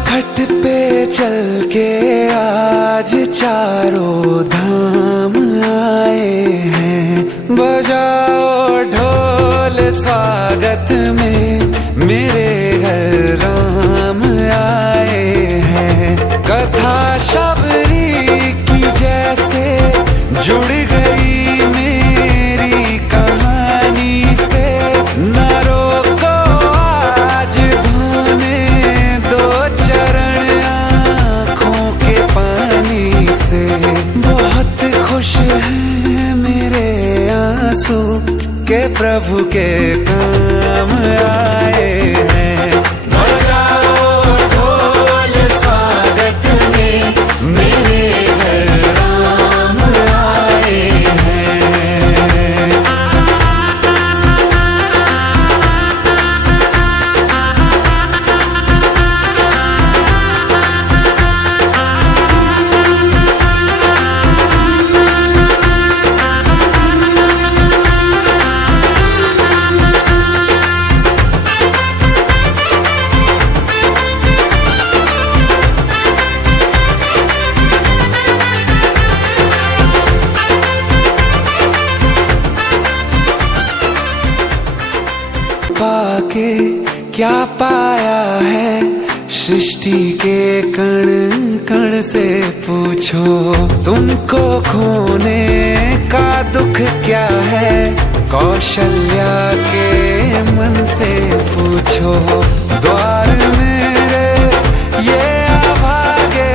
चौखट पे चल के आज चारों धाम आए हैं। बजाओ ढोल स्वागत में मेरे घर राम आए हैं। कथा शबरी की जैसे जुड़ गई मेरी कहानी से। न रोको आज धोने दो चरण आँखों के पानी से। बहुत खुश हैं मेरे आंसू के प्रभु के काम आए हैं। बजाओ ढोल स्वागत में मेरे घर राम आए हैं। पाके क्या पाया है सृष्टि के कण कण से पूछो। तुमको खोने का दुख क्या है कौशल्या के मन से पूछो। द्वार मेरे ये अभागे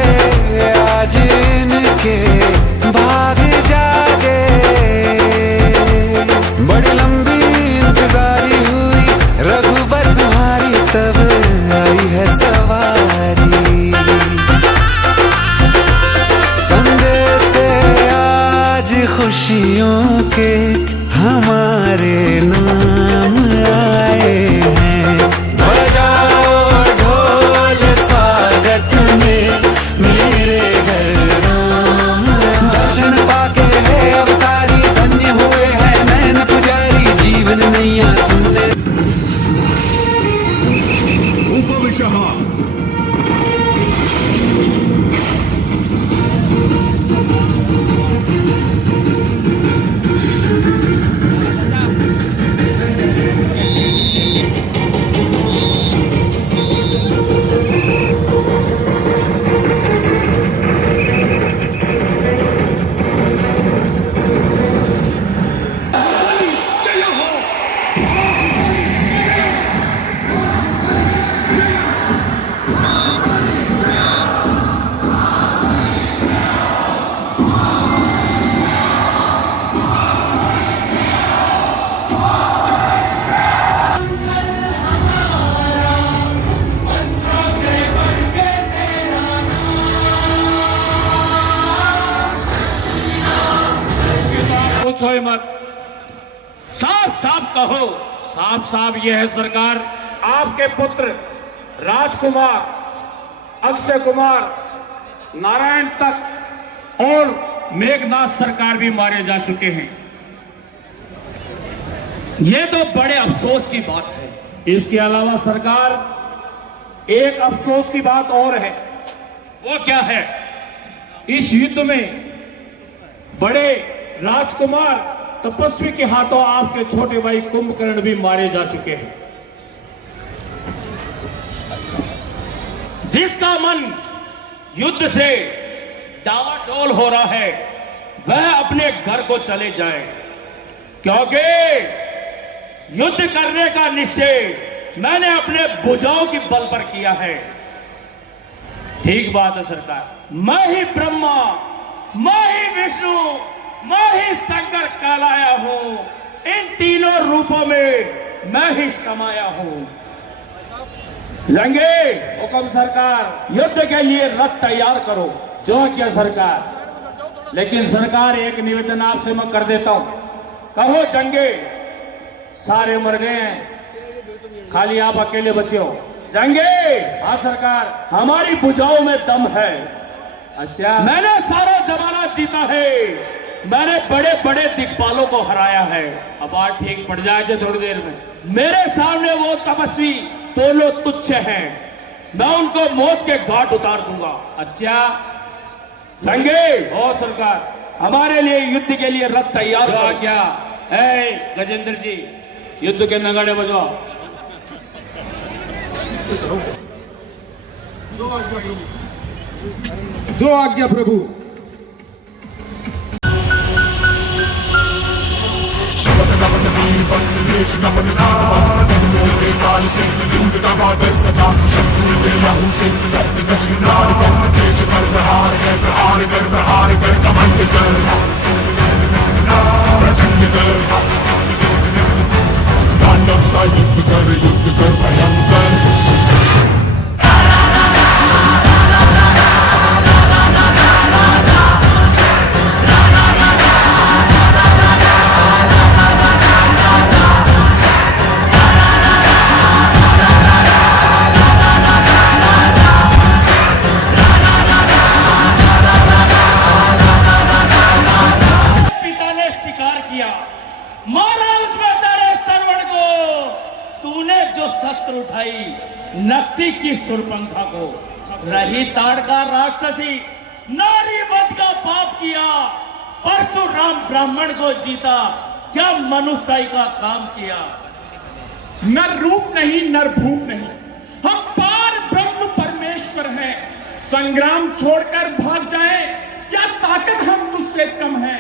आज इनके भाग जागे। बड़ी लंबी इंतजारी हुई रघुबर तुम्हारी तब आई है सवारी। संदेश से आज खुशियों के हमारे नाम आए हैं। बजाओ ढोल स्वागत में मेरे घर राम। दर्शन पाके है अवतारी धन्य हुए हैं नयन पुजारी। जीवन नैया तुमने पूछो मत, साफ साफ कहो। साफ साफ यह है सरकार, आपके पुत्र राजकुमार, अक्षय कुमार, नारायण तक और मेघनाथ सरकार भी मारे जा चुके हैं। यह तो बड़े अफसोस की बात है। इसके अलावा सरकार एक अफसोस की बात और है। वो क्या है? इस युद्ध में बड़े राजकुमार तपस्वी के हाथों आपके छोटे भाई कुंभकर्ण भी मारे जा चुके हैं। जिसका मन युद्ध से डावाडोल हो रहा है वह अपने घर को चले जाए, क्योंकि युद्ध करने का निश्चय मैंने अपने भुजाओं की बल पर किया है। ठीक बात है सरकार, मैं ही ब्रह्मा, मैं ही विष्णु, मैं ही शंकर कहलाया हूं। इन तीनों रूपों में मैं ही समाया हूं। जंगे हुक्म सरकार, युद्ध के लिए रथ तैयार करो। जो क्या सरकार। लेकिन सरकार एक निवेदन आपसे मैं कर देता हूं। कहो जंगे, सारे मर गए हैं, खाली आप अकेले बचे हो। जंगे। हाँ सरकार, हमारी भुजाओं में दम है। अच्छा, मैंने सारा जमाना जीता है, मैंने बड़े बड़े दिग्पालों को हराया है। अब बात ठीक पड़ जाए थोड़ी देर में। मेरे सामने वो तपस्वी दोनों तुच्छ हैं। मैं उनको मौत के घाट उतार दूंगा। अच्छा संगे हो सरकार, हमारे लिए युद्ध के लिए रथ तैयार जो करो। आज्ञा। ए गजेंद्र जी, युद्ध के नगाड़े बजाओ। जो आज्ञा प्रभु। युद्ध कर भयंकर। पिता ने शिकार किया, मारा उस बेचारे श्रवण को। तूने जो शस्त्र उठाई, नक्ति की सुरपंखा को। रही ताड़का राक्षसी, नारी वध का पाप किया। परशुराम ब्राह्मण को जीता, क्या मनुष्य का काम किया। नर रूप नहीं, नर भूप नहीं, हम पार ब्रह्म परमेश्वर हैं। संग्राम छोड़कर भाग जाए, क्या ताकत हम तुझसे कम है।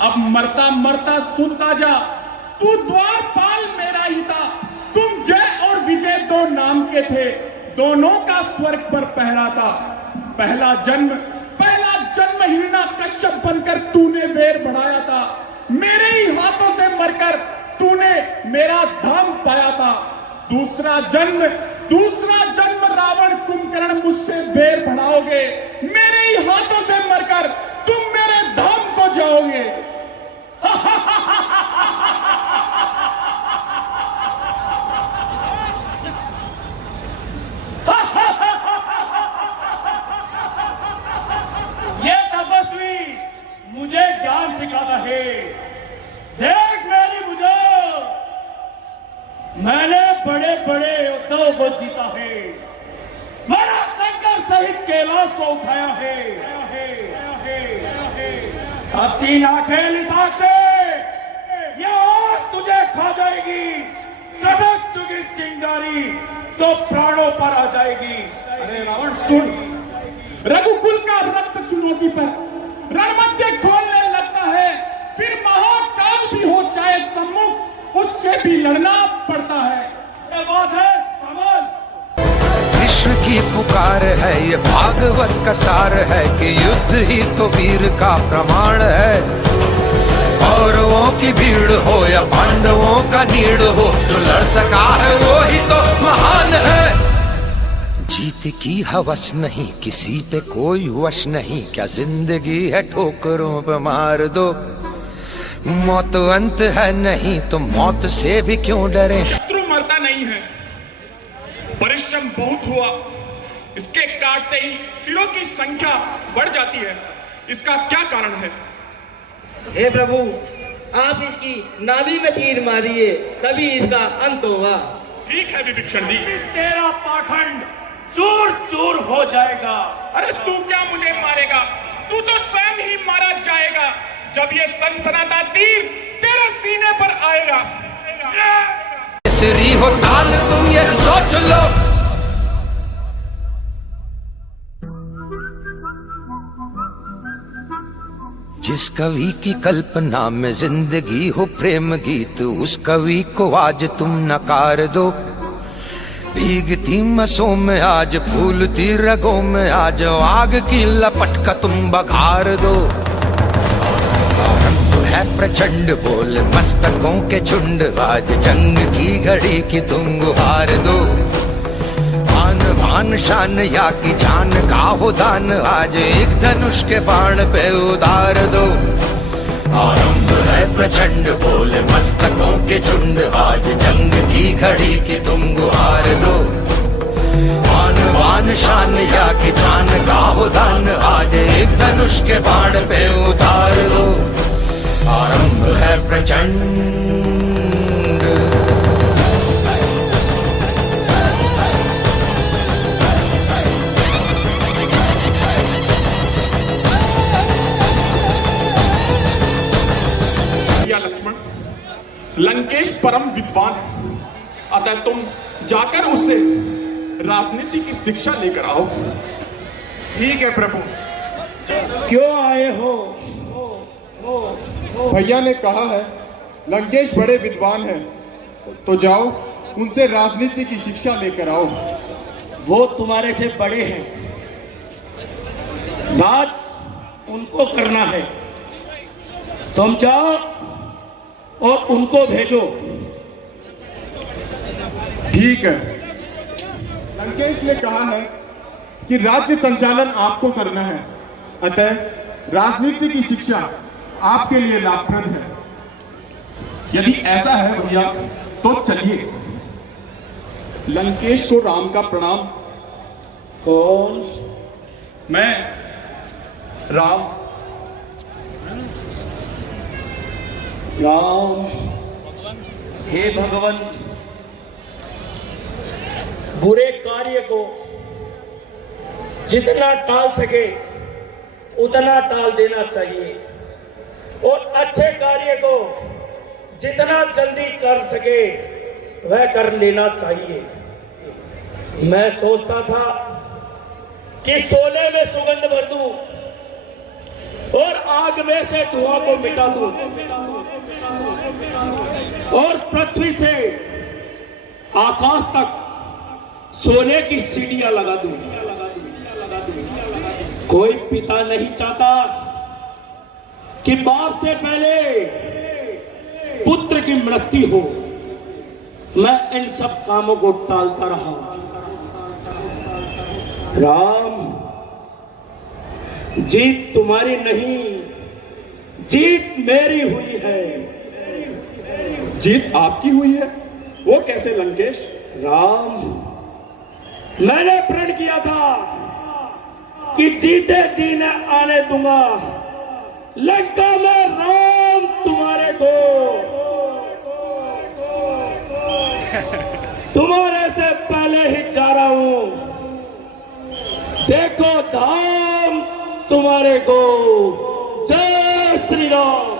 अब मरता मरता सुनता जा, तू द्वारपाल मेरा ही था। तुम जय और विजय दो नाम के थे, दोनों का स्वर्ग पर पहरा था। पहला जन्म हिरणा कश्यप बनकर तूने वेर बढ़ाया था। मेरे ही हाथों से मरकर तूने मेरा धाम पाया था। दूसरा जन्म रावण कुंभकर्ण मुझसे वेर बढ़ाओगे। मेरे ही हाथों से मरकर तुम मेरे धाम को जाओगे। ये तपस्वी मुझे ज्ञान सिखाता है। देख मेरी बुझो, मैंने बड़े बड़े योद्धाओं को जीता है। मैंने शंकर सहित कैलाश को उठाया है। तपसी ना खेल इस आग से, ये आग तुझे खा जाएगी। सटक चुकी चिंगारी तो प्राणों पर आ जाएगी। अरे रावण सुन, रघुकुल का रक्त चुनौती पर रणमध्य खोलने लगता है। फिर महाकाल भी हो चाहे सम्मुख, उससे भी लड़ना पड़ता है। ये बात है सवाल। कृष्ण की पुकार है, ये भागवत का सार है कि युद्ध ही तो वीर का प्रमाण है। कौरवों की भीड़ हो या पांडवों का नीड़ हो, जो लड़ सका है वो ही तो महान है। जीत की हवस नहीं, किसी पे कोई वश नहीं, क्या जिंदगी है ठोकरों पे मार दो। मौत अंत है नहीं तो मौत से भी क्यों डरे। शत्रु मरता नहीं है, परिश्रम बहुत हुआ, इसके काटते ही सिरों की संख्या बढ़ जाती है। इसका क्या कारण है? हे प्रभु, आप इसकी नाभि में तीर मारिए, तभी इसका अंत होगा। ठीक है विभीषण जी। तेरा पाखंड चूर चूर हो जाएगा। अरे तू क्या मुझे मारेगा? तू तो स्वयं ही मारा जाएगा जब ये सनसनाता तीर तेरे सीने पर आएगा। सिरी हो ताल, तुम ये सोच लो। जिस कवि की कल्पना में जिंदगी हो प्रेम गीत, उस कवि को आज तुम नकार दो। भीगती मसों में आज, फूलती रगों में आज, आग की लपट का तुम बघार दो। है प्रचंड बोल मस्तकों के झुंड, आज जंग की घड़ी की तुम गुहार दो। आन भान शान या की जान का हो दान, आज एक धनुष के बाण पे उतार दो। आरंभ है प्रचंड बोल मस्तकों के झुंड, आज जंग की घड़ी की तुम गुहार दो। आन बान शान या की जान का हो दान, आज एक धनुष के बाण पे उतार दो। आरंभ है प्रचंड। परम विद्वान है, अतः तुम जाकर उससे राजनीति की शिक्षा लेकर आओ। ठीक है प्रभु। क्यों आए हो? भैया ने कहा है लंकेश बड़े विद्वान हैं, तो जाओ उनसे राजनीति की शिक्षा लेकर आओ। वो तुम्हारे से बड़े हैं, राज उनको करना है। तुम जाओ और उनको भेजो। ठीक है। लंकेश ने कहा है कि राज्य संचालन आपको करना है, अतः राजनीति की शिक्षा आपके लिए लाभप्रद है। यदि ऐसा है भैया तो चलिए। लंकेश को राम का प्रणाम। कौन? मैं राम। राम, हे भगवान, बुरे कार्य को जितना टाल सके उतना टाल देना चाहिए और अच्छे कार्य को जितना जल्दी कर सके वह कर लेना चाहिए। मैं सोचता था कि सोने में सुगंध भर दूं और आग में से धुआं को मिटा दूं और पृथ्वी से आकाश तक सोने की सीढ़ियां लगा दूं। कोई पिता नहीं चाहता कि बाप से पहले पुत्र की मृत्यु हो। मैं इन सब कामों को टालता रहा। राम, जीत तुम्हारी नहीं, जीत मेरी हुई है। जीत आपकी हुई है? वो कैसे लंकेश? राम, मैंने प्रण किया था कि जीते जी न आने दूंगा लंका में राम तुम्हारे को। तुम्हारे से पहले ही जा रहा हूं, देखो धाम तुम्हारे को। जय श्री राम।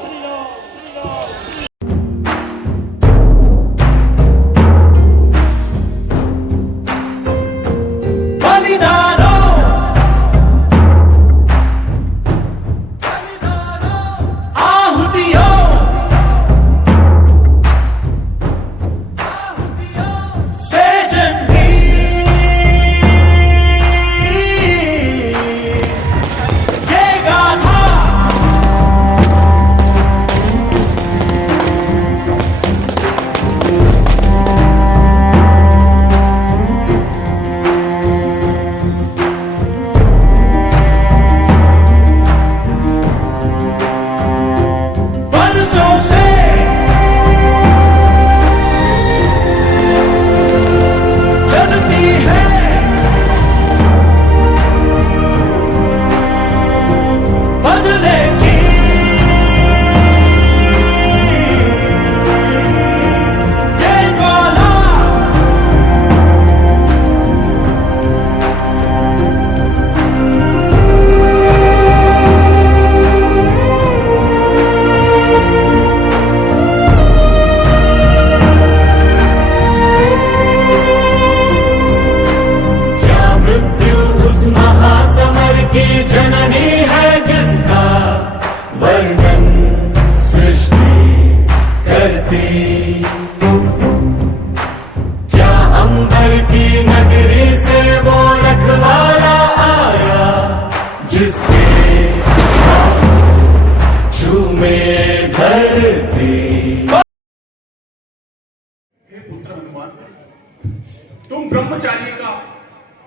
तुम ब्रह्मचारी का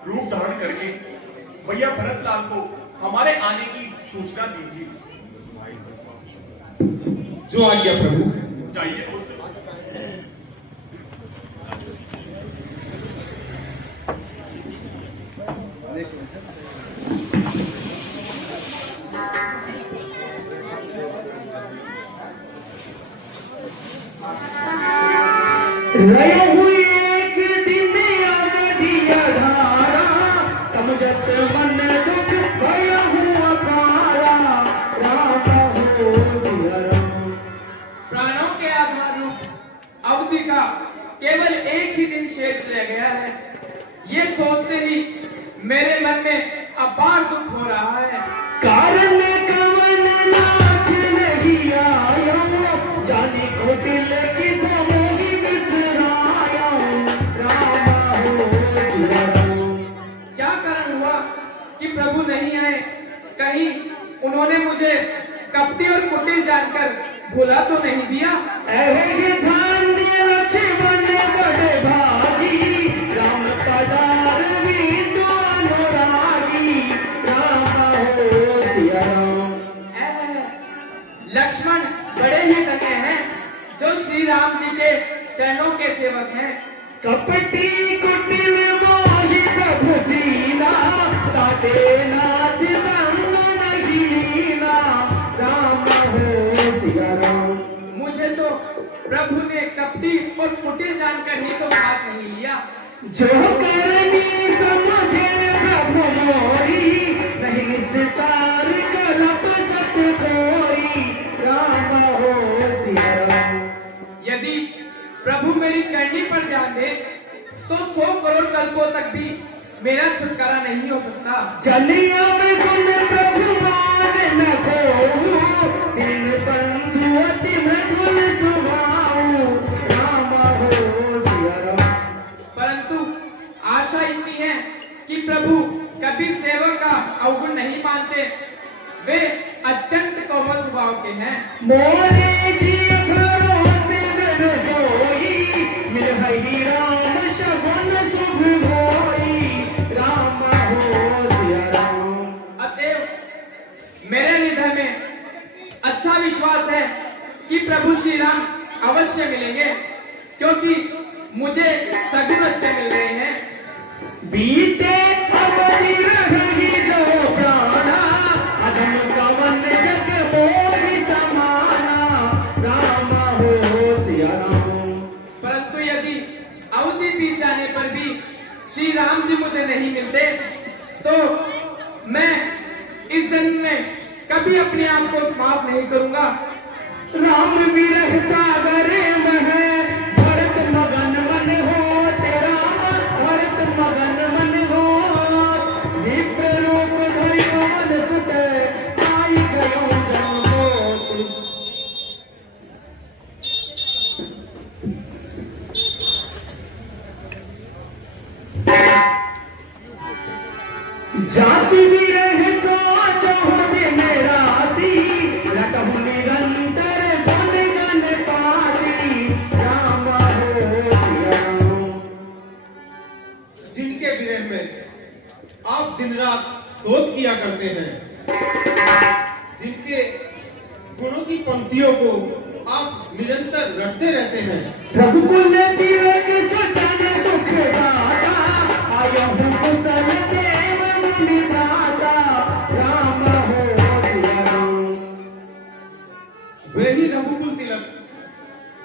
रूप धारण करके भैया भरतलाल को हमारे आने की सूचना दीजिए। जो आज्ञा प्रभु। जाइए पुत्र। हुई एक दिन दिया धारा, समझत मन दुख भय हुआ पारा, राता हो सिहरम। प्राणों के आधार रूप अवधि का केवल एक ही दिन शेष रह गया है। ये सोचते ही मेरे मन में अपार दुख हो रहा है। कारण कवन नाथ नहीं आया, जानी कुटिल की मोही बिसराया, रामा हो सिया राम। क्या कारण हुआ कि प्रभु नहीं आए? कहीं उन्होंने मुझे कपटी और कुटिल जानकर भुला तो नहीं दिया? ध्यान दिए लक्ष्मण बड़े भागी, राम पधार बिंदु अनुरागी, रामा हो सिया राम। लक्ष्मण बड़े ही धन्य हैं जो श्री राम जी के चरणों के सेवक हैं। कपटी कुटिल मोहि प्रभु जीना, ताते नाथ संग नहीं लीना, रामा हो सिया राम। मुझे तो प्रभु ने कपटी और कुटिल जानकर ही तो साथ नहीं लिया। जो करनी समझे प्रभु मोरी, नहीं निस्तार कलप सत कोरी, रामा हो सिया राम। यदि प्रभु मेरी करनी पर ध्यान दे तो 100 करोड़ कल्पों तक भी मेरा छुटकारा नहीं हो सकता। चलिया में गुण प्रभु मान न को, दिन बंधु अति मृदुल सुभाऊ, रामा हो सिया राम। परंतु आशा इतनी है कि प्रभु कभी सेवक का अवगुण नहीं मानते। वे अत्यंत कोमल स्वभाव के हैं। मोरे जी भरोसे बिन सोई, मिल हई राम शगुन शुभ होई, रामा हो सिया राम। अतएव मेरे हृदय में अच्छा विश्वास है कि प्रभु श्री राम अवश्य मिलेंगे, क्योंकि मुझे सगुन अच्छे मिल रहे हैं। बीते अवधि रही जो प्राणा, अधम कवन जग मोहि समाना, रामा हो सिया राम। परंतु यदि अवधि बीत जाने पर भी श्री राम जी मुझे नहीं मिलते तो मैं इस जन्म में कभी अपने आप को माफ नहीं करूंगा। राम विरह सागर में है, भरत मगन मन हो तेरा, भरत मगन मन हो, विप्र रूप धरि पवन सुत, आई गयो जमोत। जासु विरह सोचो दिन राती, रटहु निरंतर गुण गन पाती, रामा हो सिया राम। जिनके विरह में आप दिन रात सोच किया करते हैं, जिनके गुणों की पंक्तियों को आप निरंतर रटते रहते हैं, रघुकुल तिलक सजन सुख दाता, आयहु कुशल देव मुनि भ्राता, रामा हो सिया राम। वे ही रघुकुल तिलक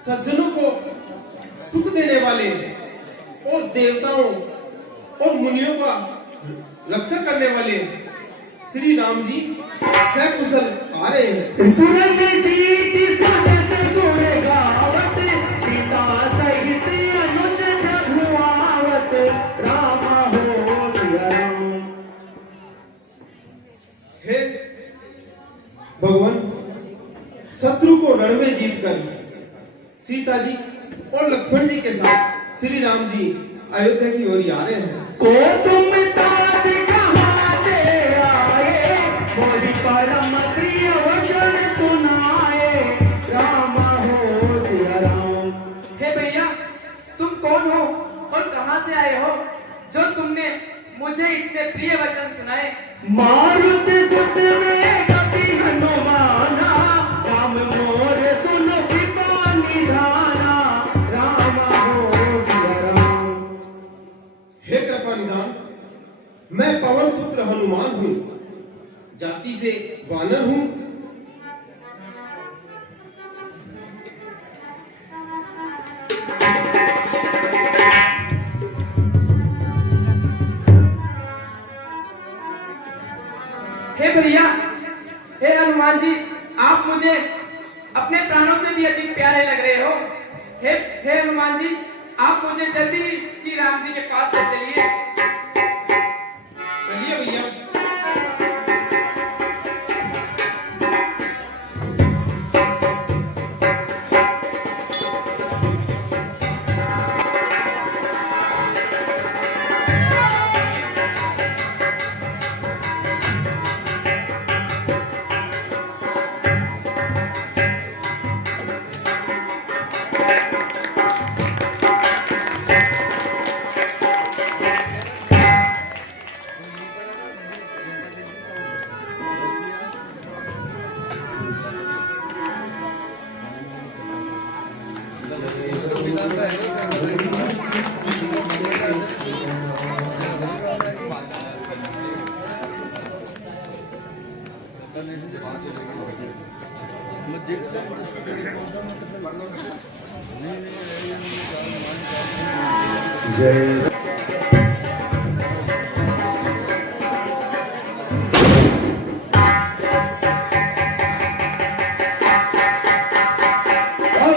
सज्जनों को सुख देने वाले और देवताओं और मुनियों का रक्षा करने वाले श्री राम जी सकुशल आ रहे हैं। तुरंत जीति सजस सुर गावत, सीता सहित अनुज प्रभु आवत, रामा हो सिया राम। हे भगवान, शत्रु को रण में जीतकर सीता जी और लक्ष्मण जी के साथ श्री राम जी अयोध्या की ओर आ रहे हैं। को तुम तात कहाते आए, मोहि परम प्रिय वचन सुनाए, रामा हो सिया राम। हे भैया, तुम कौन हो और कहां से आए हो जो तुमने मुझे इतने प्रिय वचन सुनाए? मारुत सुत में कपि हनुमाना, राम मोर सुनो कृपा निधाना, रामा हो सिया राम। हे कृपा निधान, मैं पवन पुत्र हनुमान हूँ, जाति से वानर हूँ। हे भैया, हे हनुमान जी, आप मुझे अपने प्राणों से भी अधिक प्यारे लग रहे हो। हे हनुमान जी, आप मुझे जल्दी श्री राम जी के पास ले चलिए। चलिए भैया।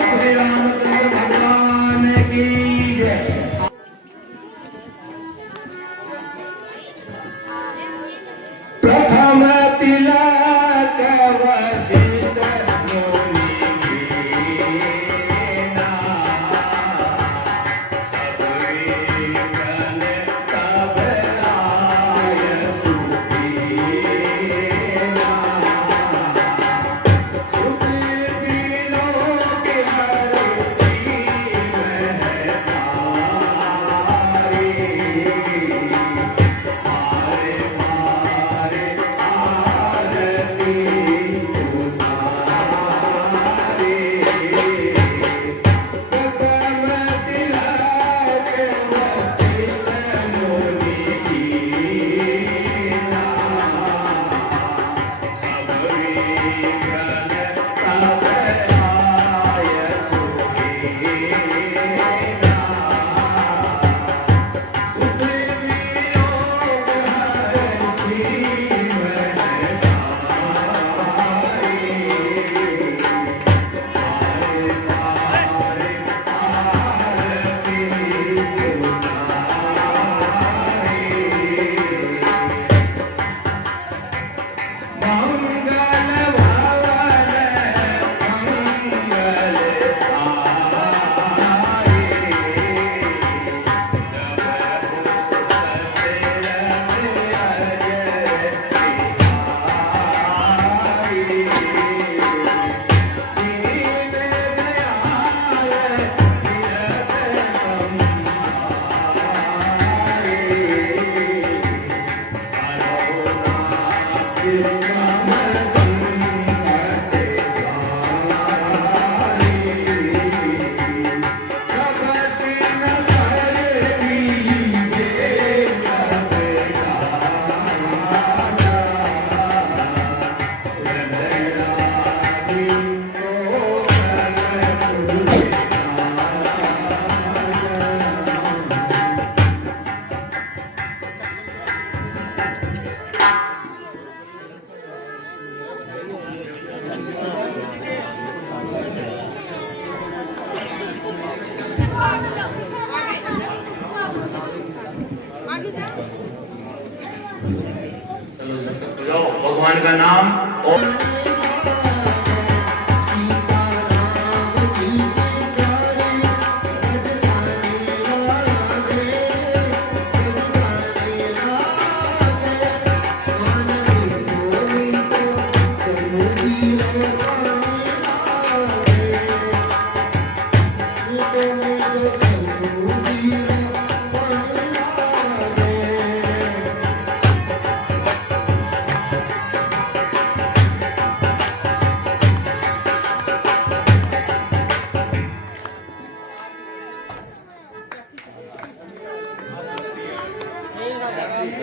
श्री रामचंद्र भगवान की जय। प्रथम तिलक वशिष्ठ मुनि कीना, सब विघ्न तब आय सुदीना। सुख बिलोक हरषि महतारी, पारे पारे आरती उतारी। प्रथम तिलक वशिष्ठ मुनि कीना, सब विघ्न तब आय सुदीना। सुख वियोग हरषि मंगल भवन मंगल लो भगवान का नाम और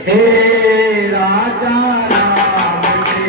हे राजा राम के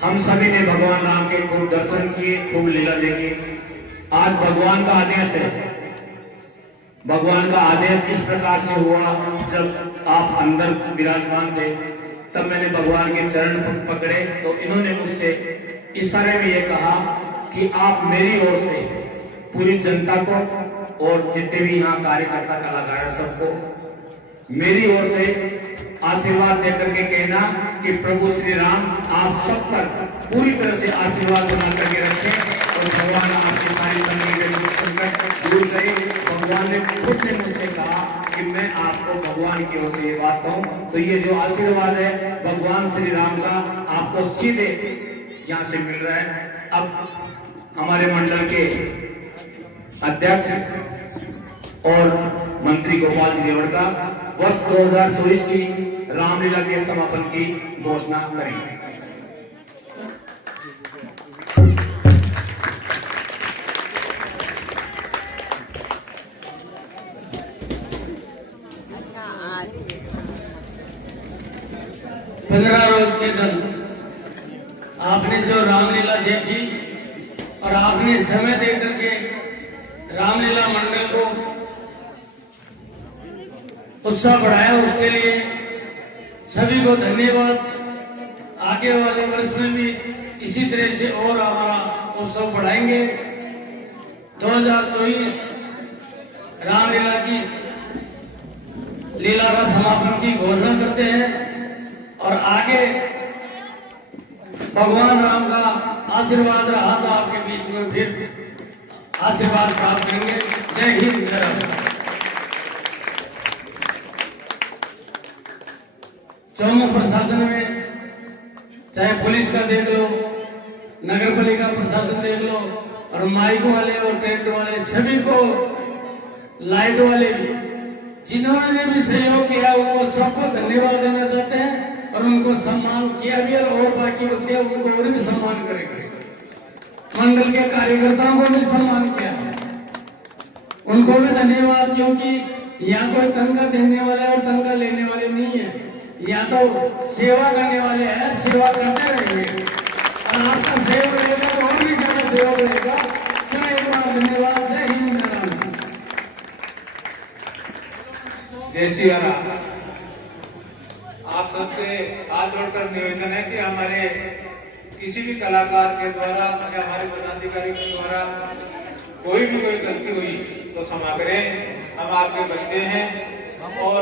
हम सभी ने भगवान राम के खूब दर्शन किए, खूब लीला देखी। आज भगवान का आदेश है, भगवान का आदेश इस प्रकार से हुआ, जब आप अंदर विराजमान थे तब मैंने भगवान के चरण पकड़े तो इन्होंने मुझसे इशारे में ये कहा कि आप मेरी ओर से पूरी जनता को और जितने भी यहाँ कार्यकर्ता कलाकार सबको मेरी ओर से आशीर्वाद देकर के कहना कि प्रभु श्री राम आप सब पर पूरी तरह से आशीर्वाद बना करके रखें और भगवान आपकी सारी संकट दूर करे। भगवान ने खुद ने मुझसे कहा कि मैं आपको भगवान की ओर से ये बात कहूं, तो ये जो आशीर्वाद है भगवान श्री राम का आपको सीधे यहाँ से मिल रहा है। अब हमारे मंडल के अध्यक्ष और मंत्री गोपाल जी देवड़का वर्ष 2024 की रामलीला के समापन की घोषणा करेंगे। पंद्रह रोज के दिन आपने जो रामलीला देखी और आपने समय देकर के रामलीला मंडल को उत्साह बढ़ाया, उसके लिए सभी को धन्यवाद। आगे वाले वर्ष में भी इसी तरह से और हमारा उत्सव बढ़ाएंगे। 2024 रामलीला की लीला का समापन की घोषणा करते हैं और आगे भगवान राम का आशीर्वाद रहा तो आपके बीच में फिर आशीर्वाद प्राप्त करेंगे। जय हिंद, जय राम। चौमुख प्रशासन में चाहे पुलिस का देख लो, नगर पालिका प्रशासन देख लो, और माइक वाले और टेंट वाले सभी को, लाइट वाले भी, जिन्होंने भी सहयोग किया उनको सबको धन्यवाद देना चाहते हैं और उनको सम्मान किया भी और बाकी बचे उनको और भी सम्मान करेंगे। मंडल के कार्यकर्ताओं को भी सम्मान किया, उनको भी धन्यवाद, क्योंकि यहाँ कोई तनख्वाह देने वाले और तनख्वाह लेने वाले नहीं है, या तो सेवा करने वाले हैं, सेवा करते रहेंगे और आपका सेवा रहेगा तो और भी ज्यादा सेवा रहेगा। तो एक बार धन्यवाद। जय हिंद, जय राम। जय श्री राम। आप सबसे हाथ जोड़कर निवेदन है कि हमारे किसी भी कलाकार के द्वारा या हमारे पदाधिकारी के द्वारा कोई गलती हुई तो क्षमा करें। हम आपके बच्चे हैं और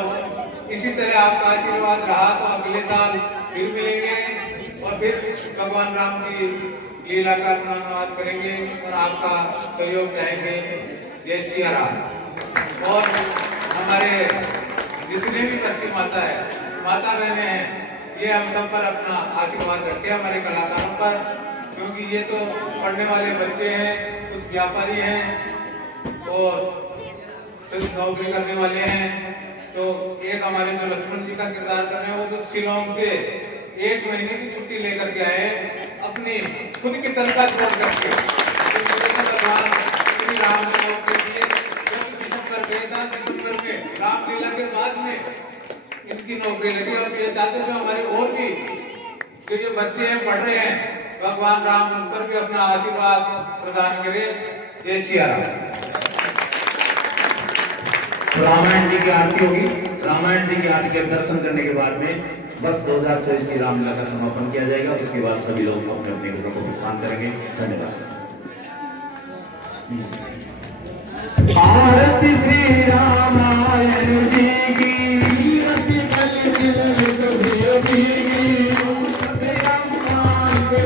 इसी तरह आपका आशीर्वाद रहा तो अगले साल फिर मिलेंगे और फिर भगवान राम की लीला का गुणगान करेंगे और आपका सहयोग चाहेंगे। जय सिया राम। और हमारे जितने भी बस्ती माता है, माता बहने हैं, ये हम सब पर अपना आशीर्वाद रखें हमारे कलाकारों पर, क्योंकि ये तो पढ़ने वाले बच्चे हैं, कुछ व्यापारी हैं और सिर्फ नौकरी करने वाले हैं। तो एक हमारे जो लक्ष्मण जी का किरदार कर रहे हैं, वो जो शिलोंग से 1 महीने की छुट्टी लेकर के आए अपनी खुद की तनख्वाह छोड़ करके। भगवान श्री राम ने नौकरी दी। दिसंबर में रामलीला के बाद में इनकी नौकरी लगी और ये चाहते थे हमारे और भी जो ये बच्चे हैं पढ़ रहे हैं, भगवान राम उन पर भी अपना आशीर्वाद प्रदान करे। जय सिया राम। रामायण जी की आरती होगी। रामायण जी की आरती के दर्शन करने के बाद में बस 2024 की रामलीला का समापन किया जाएगा। उसके बाद सभी लोग अपने अपने घरों को प्रस्थान करेंगे। धन्यवाद। आरती श्री रामायण जी की, रति कल तिलक देवी की, राम के